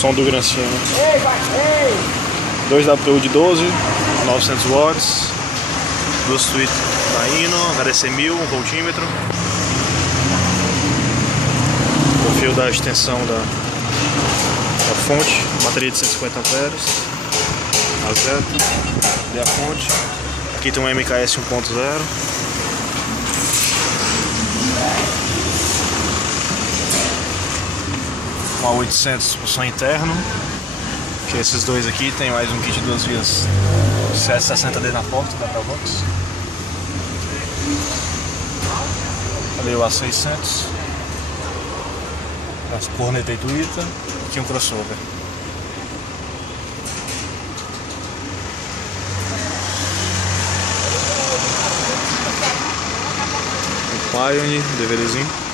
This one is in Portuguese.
Som do Granciano. 2 WPU de 12, 900 watts, 2 suítes da Hino, HDC 1000, 1 voltímetro. O fio da extensão da fonte, bateria de 150 amperes, a zeta, e a fonte. Aqui tem um MKS 1.0. Uma 800 pro som interno. Que esses dois aqui tem mais um kit de 2 vias CS60D na porta da Provox. Ali o A600. As corneta e tuita. Aqui um crossover. O Pioneer, DVDzinho.